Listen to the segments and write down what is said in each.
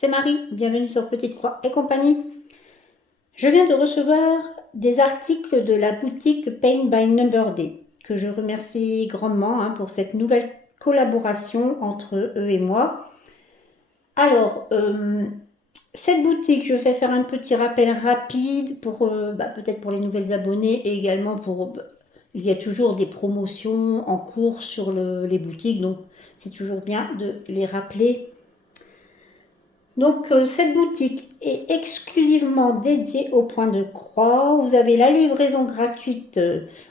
c'est Marie, bienvenue sur Petite Croix et compagnie. Je viens de recevoir des articles de la boutique Paint by Number Day, que je remercie grandement pour cette nouvelle collaboration entre eux et moi. Alors, cette boutique, je vais faire un petit rappel rapide pour peut-être pour les nouvelles abonnés et également pour... il y a toujours des promotions en cours sur les boutiques, donc c'est toujours bien de les rappeler. Donc cette boutique est exclusivement dédiée au point de croix. Vous avez la livraison gratuite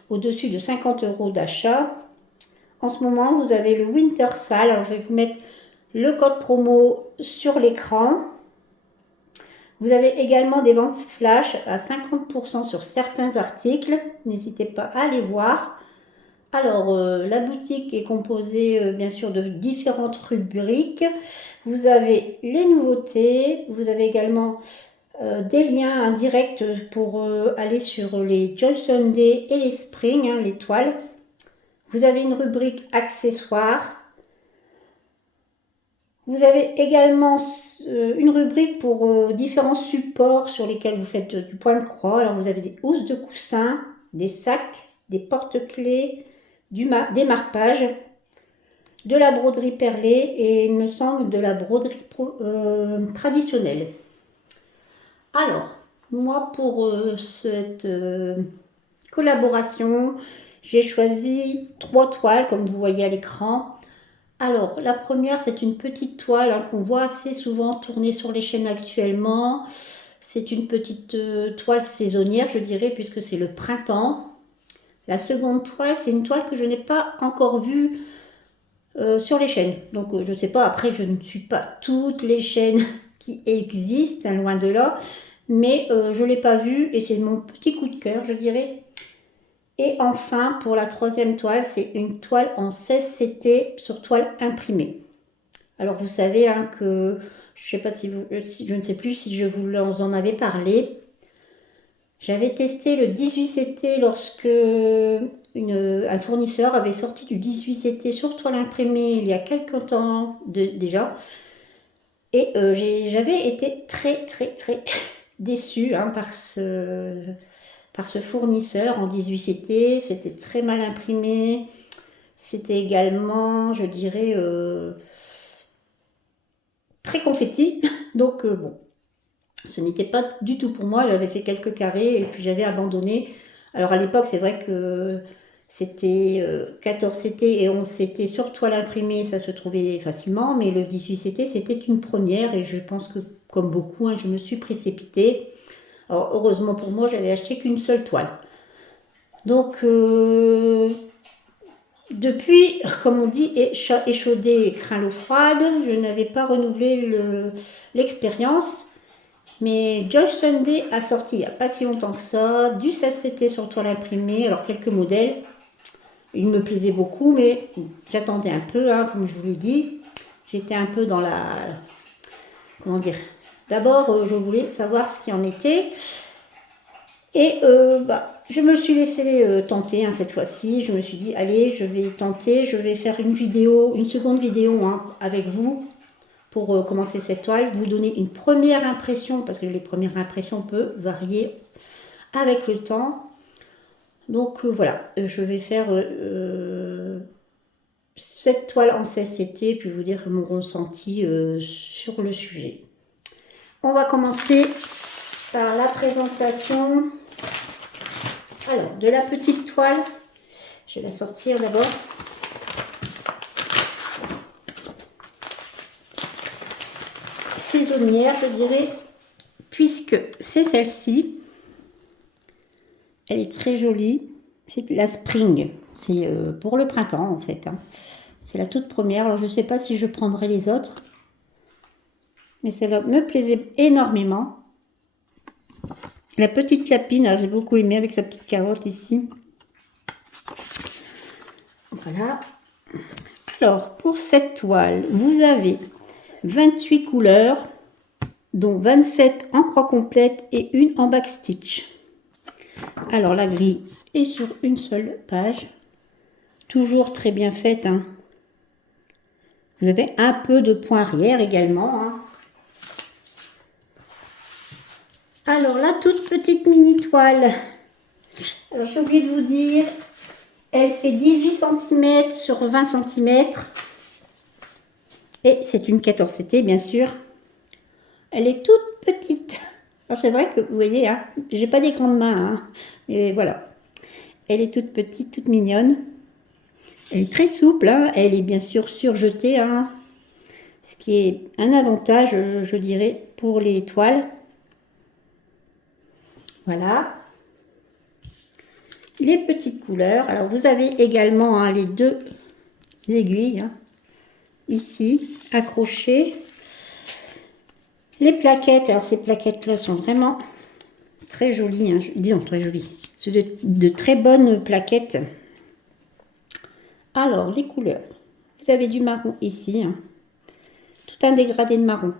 au-dessus de 50 € d'achat. En ce moment, vous avez le Winter Sale. Alors je vais vous mettre le code promo sur l'écran. Vous avez également des ventes flash à 50% sur certains articles. N'hésitez pas à les voir. Alors, la boutique est composée bien sûr de différentes rubriques. Vous avez les nouveautés, vous avez également des liens indirects pour aller sur les Joy Sunday et les Spring, les toiles. Vous avez une rubrique accessoires. Vous avez également une rubrique pour différents supports sur lesquels vous faites du point de croix. Alors, vous avez des housses de coussins, des sacs, des porte-clés, des marpages, de la broderie perlée et il me semble de la broderie traditionnelle. Alors, moi pour cette collaboration, j'ai choisi 3 toiles comme vous voyez à l'écran. Alors, la première, c'est une petite toile qu'on voit assez souvent tourner sur les chaînes actuellement. C'est une petite toile saisonnière, je dirais, puisque c'est le printemps. La seconde toile, c'est une toile que je n'ai pas encore vue sur les chaînes. Donc, je ne sais pas, après, je ne suis pas toutes les chaînes qui existent, loin de là. Mais je ne l'ai pas vue et c'est mon petit coup de cœur, je dirais. Et enfin, pour la troisième toile, c'est une toile en 16 CT sur toile imprimée. Alors, vous savez que, je sais pas si je ne sais plus si je vous en avais parlé. J'avais testé le 18 CT lorsque un fournisseur avait sorti du 18 CT sur toile imprimée il y a quelques temps déjà. Et j'avais été très déçue par ce fournisseur en 18 CT. C'était très mal imprimé. C'était également, je dirais, très confetti. Donc bon. Ce n'était pas du tout pour moi, j'avais fait quelques carrés et puis j'avais abandonné. Alors à l'époque, c'est vrai que c'était 14 CT et 11 CT sur toile imprimée, ça se trouvait facilement, mais le 18 CT, c'était une première et je pense que, comme beaucoup, je me suis précipitée. Alors heureusement pour moi, j'avais acheté qu'une seule toile. Donc, depuis, comme on dit, échaudé craint l'eau froide, je n'avais pas renouvelé l'expérience. Mais Joy Sunday a sorti il n'y a pas si longtemps que ça, du 16 CT sur toile imprimée, alors quelques modèles. Il me plaisait beaucoup, mais j'attendais un peu, comme je vous l'ai dit. J'étais un peu dans la... Comment dire? D'abord, je voulais savoir ce qu'il en était. Et je me suis laissée tenter cette fois-ci. Je me suis dit, allez, je vais tenter, je vais faire une seconde vidéo avec vous. Pour commencer cette toile, vous donner une première impression, parce que les premières impressions peuvent varier avec le temps. Donc voilà, je vais faire cette toile en 16 CT, puis vous dire mon ressenti sur le sujet. On va commencer par la présentation. Alors, de la petite toile, je vais la sortir d'abord. Saisonnière, je dirais, puisque c'est celle-ci. Elle est très jolie. C'est la Spring. C'est pour le printemps, en fait. C'est la toute première. Alors, je ne sais pas si je prendrai les autres. Mais celle-là me plaisait énormément. La petite lapine, j'ai beaucoup aimé avec sa petite carotte ici. Voilà. Alors, pour cette toile, vous avez 28 couleurs, dont 27 en croix complète et une en backstitch. Alors, la grille est sur une seule page. Toujours très bien faite. Vous avez un peu de point arrière également. Alors la toute petite mini toile. Alors j'ai oublié de vous dire, elle fait 18 cm sur 20 cm. Et c'est une 14 CT bien sûr. Elle est toute petite. C'est vrai que vous voyez, hein, j'ai pas des grandes mains. Hein, et voilà. Elle est toute petite, toute mignonne. Elle est très souple. Hein, elle est bien sûr surjetée. Hein, ce qui est un avantage, je dirais, pour les toiles. Voilà. Les petites couleurs. Alors vous avez également hein, les deux aiguilles. Hein, ici, accrochées. Les plaquettes. Alors ces plaquettes-là sont vraiment très jolies. Hein, disons très jolies. C'est de très bonnes plaquettes. Alors, les couleurs. Vous avez du marron ici. Hein. Tout un dégradé de marron.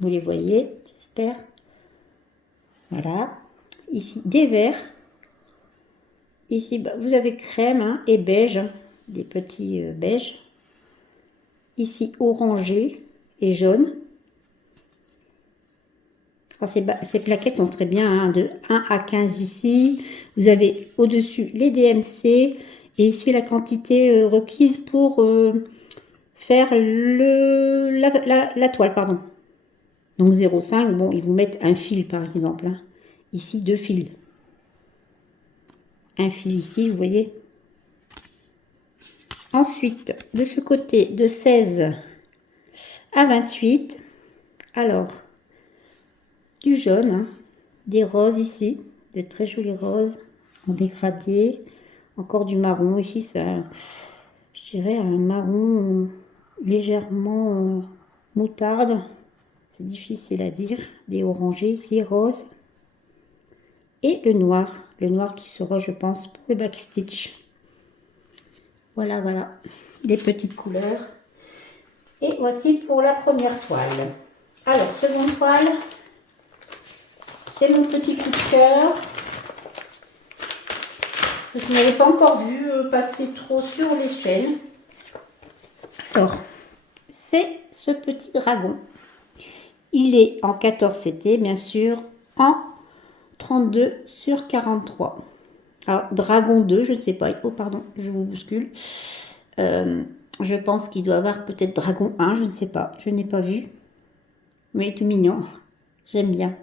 Vous les voyez, j'espère. Voilà. Ici, des verts. Ici, bah, vous avez crème hein, et beige. Des petits beiges. Ici, orangé et jaune. Alors, ces plaquettes sont très bien. Hein, de 1 à 15 ici. Vous avez au-dessus les DMC. Et ici, la quantité requise pour faire la toile, pardon. Donc 0,5, bon, ils vous mettent un fil, par exemple. Hein. Ici, 2 fils. Un fil ici, vous voyez. Ensuite, de ce côté, de 16 à 28. Alors, du jaune, hein, des roses ici, de très jolies roses en dégradé. Encore du marron ici, ça, je dirais un marron légèrement moutarde. C'est difficile à dire. Des orangés ici, roses. Et le noir qui sera, je pense, pour le backstitch. Voilà, voilà, des petites couleurs. Et voici pour la première toile. Alors, seconde toile, c'est mon petit coup de cœur. Je n'avais pas encore vu passer trop sur les chaînes. Alors, c'est ce petit dragon. Il est en 14 CT, bien sûr, en 32 sur 43. Alors, Dragon 2, je ne sais pas. Oh, pardon, je vous bouscule. Je pense qu'il doit avoir peut-être Dragon 1, je ne sais pas. Je n'ai pas vu. Mais il est tout mignon. J'aime bien.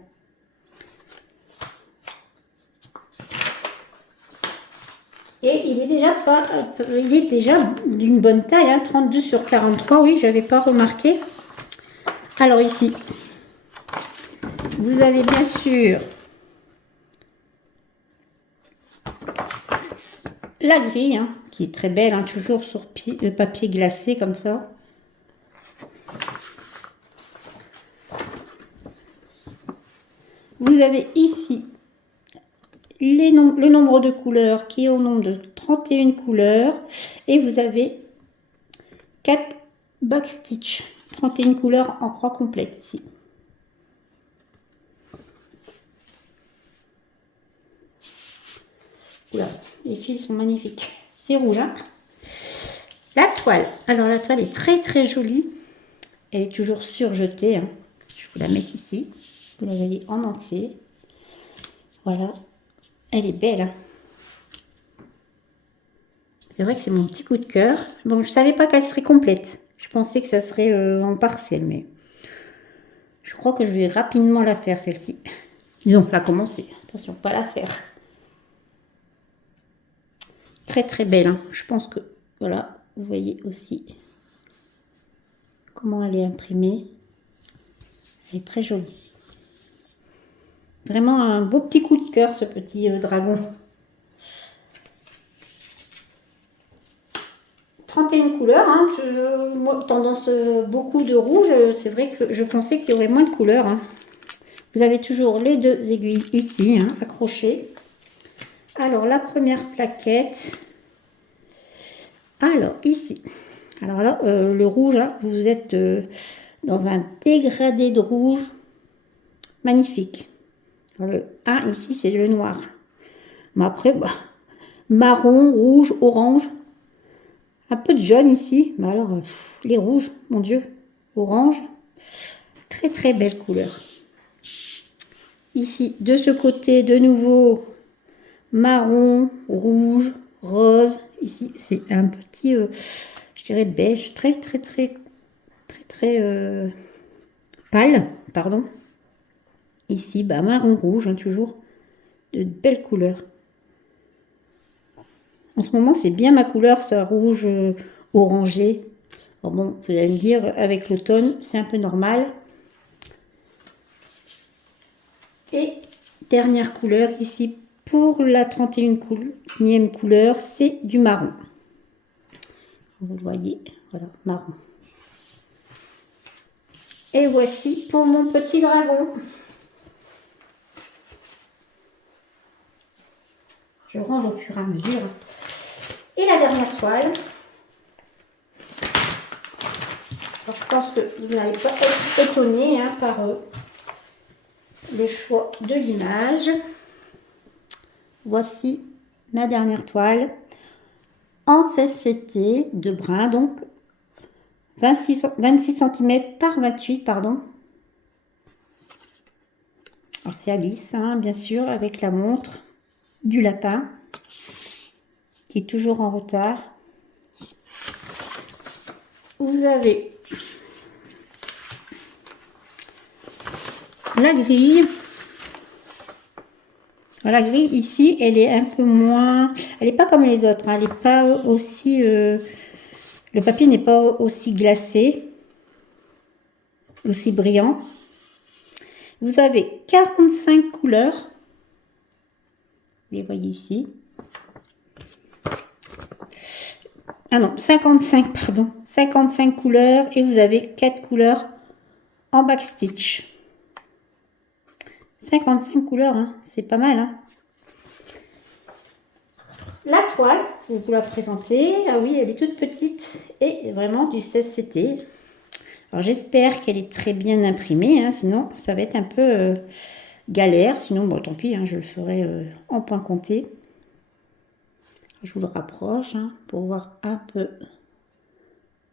Et il est déjà d'une bonne taille, hein, 32 sur 43, oui, j'avais pas remarqué. Alors ici, vous avez bien sûr la grille, hein, qui est très belle, hein, toujours sur papier glacé comme ça. Vous avez ici le nombre de couleurs qui est au nombre de 31 couleurs. Et vous avez 4 backstitch, 31 couleurs en croix complète ici. Oula, les fils sont magnifiques. C'est rouge, hein. La toile. Alors la toile est très très jolie. Elle est toujours surjetée. Hein. Je vous la mets ici. Vous la voyez en entier. Voilà. Elle est belle. Hein. C'est vrai que c'est mon petit coup de cœur. Bon, je ne savais pas qu'elle serait complète. Je pensais que ça serait en partiel, mais je crois que je vais rapidement la faire, celle-ci. Disons, la commencer. Attention, pas la faire. Très très belle. Hein. Je pense que, voilà, vous voyez aussi comment elle est imprimée. Elle est très jolie. Vraiment un beau petit coup de cœur, ce petit dragon. 31 couleurs, hein. Moi, tendance beaucoup de rouge. C'est vrai que je pensais qu'il y aurait moins de couleurs. Hein. Vous avez toujours les deux aiguilles ici, hein, accrochées. Alors, la première plaquette. Alors, ici. Alors là, le rouge, hein, vous êtes dans un dégradé de rouge magnifique. Alors, le 1 ici, c'est le noir. Mais après, bah, marron, rouge, orange. Un peu de jaune ici. Mais alors, les rouges, mon Dieu. Orange. Très, très belle couleur. Ici, de ce côté, de nouveau, marron, rouge, rose. Ici, c'est un petit, je dirais beige, très pâle, pardon. Ici, bah, marron, rouge, hein, toujours de belles couleurs. En ce moment, c'est bien ma couleur, ça rouge orangé. Alors bon, vous allez me dire, avec l'automne, c'est un peu normal. Et dernière couleur ici, pour la 31e couleur, c'est du marron. Vous le voyez, voilà, marron. Et voici pour mon petit dragon. Je range au fur et à mesure. Et la dernière toile. Alors, je pense que vous n'allez pas être étonné hein, par le choix de l'image. Voici ma dernière toile en 16CT de brun, donc 26 cm par 28, pardon. Alors c'est Alice, hein, bien sûr, avec la montre du lapin, qui est toujours en retard. Vous avez la grille. Alors, la grille ici, elle est un peu moins... Elle n'est pas comme les autres, hein, elle n'est pas aussi... le papier n'est pas aussi glacé, aussi brillant. Vous avez 45 couleurs. Vous les voyez ici. Ah non, 55, pardon. 55 couleurs et vous avez 4 couleurs en backstitch. 55 couleurs, hein, c'est pas mal. Hein. La toile, je vais vous la présenter. Ah oui, elle est toute petite et vraiment du 16CT. Alors j'espère qu'elle est très bien imprimée, hein, sinon ça va être un peu galère. Sinon, bon, tant pis, hein, je le ferai en point compté. Je vous le rapproche hein, pour voir un peu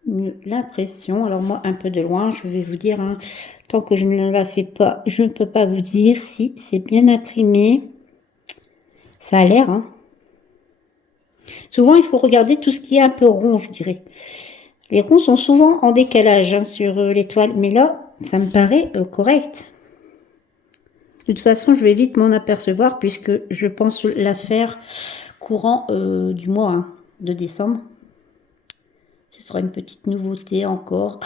mieux l'impression. Alors moi, un peu de loin, je vais vous dire, hein, tant que je ne la fais pas, je ne peux pas vous dire si c'est bien imprimé. Ça a l'air, hein. Souvent, il faut regarder tout ce qui est un peu rond, je dirais. Les ronds sont souvent en décalage hein, sur les toiles, mais là, ça me paraît correct. De toute façon, je vais vite m'en apercevoir puisque je pense la faire courant du mois hein, de décembre. Ce sera une petite nouveauté encore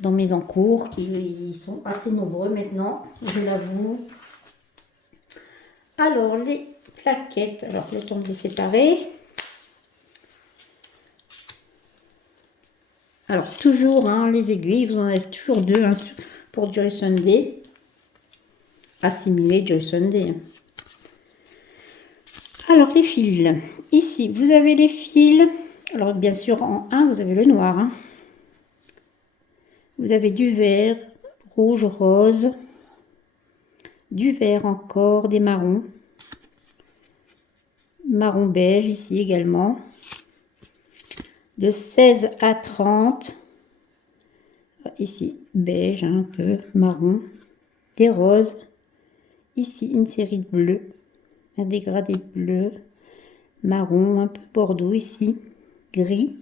dans mes encours qui sont assez nombreux maintenant, je l'avoue. Alors, les plaquettes, alors le temps de les séparer. Alors, toujours hein, les aiguilles, vous en avez toujours deux hein, pour Joy Sunday. Assimilé Joy Sunday. Alors, les fils. Ici, vous avez les fils. Alors, bien sûr, en 1, vous avez le noir. Hein. Vous avez du vert, rouge, rose, du vert encore, des marrons. Marron beige ici également. De 16 à 30. Ici, beige, un peu marron. Des roses. Ici, une série de bleus. Un dégradé de bleu. Marron, un peu bordeaux ici. Gris.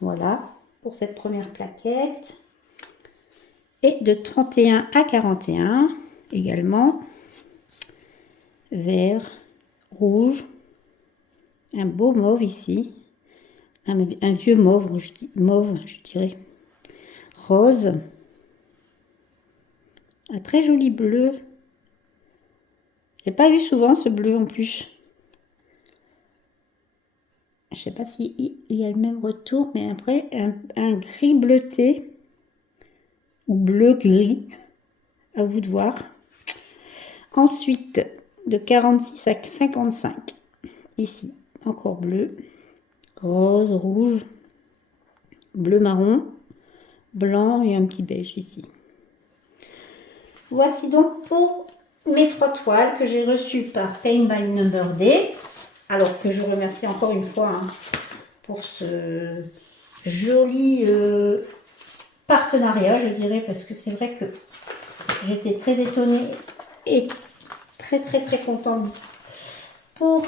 Voilà, pour cette première plaquette. Et de 31 à 41 également. Vert, rouge. Un beau mauve ici. Un vieux mauve, je dirais. Rose. Un très joli bleu. J'ai pas vu souvent ce bleu en plus. Je sais pas s'il y a le même retour, mais après un gris bleuté ou bleu gris, à vous de voir. Ensuite, de 46 à 55, ici, encore bleu, rose, rouge, bleu marron, blanc et un petit beige ici. Voici donc pour mes 3 toiles que j'ai reçues par Paint by Number Day. Alors que je remercie encore une fois hein, pour ce joli partenariat, je dirais, parce que c'est vrai que j'étais très étonnée et très contente pour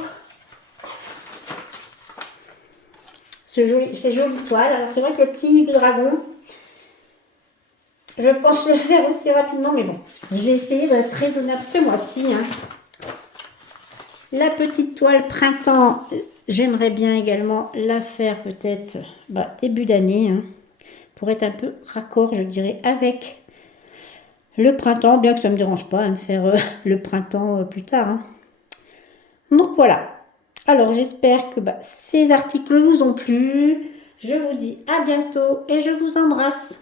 ces jolies toiles. Alors c'est vrai que le petit dragon, je pense le faire aussi rapidement, mais bon, je vais essayer d'être raisonnable ce mois-ci. Hein. La petite toile printemps, j'aimerais bien également la faire peut-être début d'année, hein, pour être un peu raccord, je dirais, avec le printemps, bien que ça ne me dérange pas de faire le printemps plus tard. Hein. Donc voilà. Alors j'espère que ces articles vous ont plu. Je vous dis à bientôt et je vous embrasse.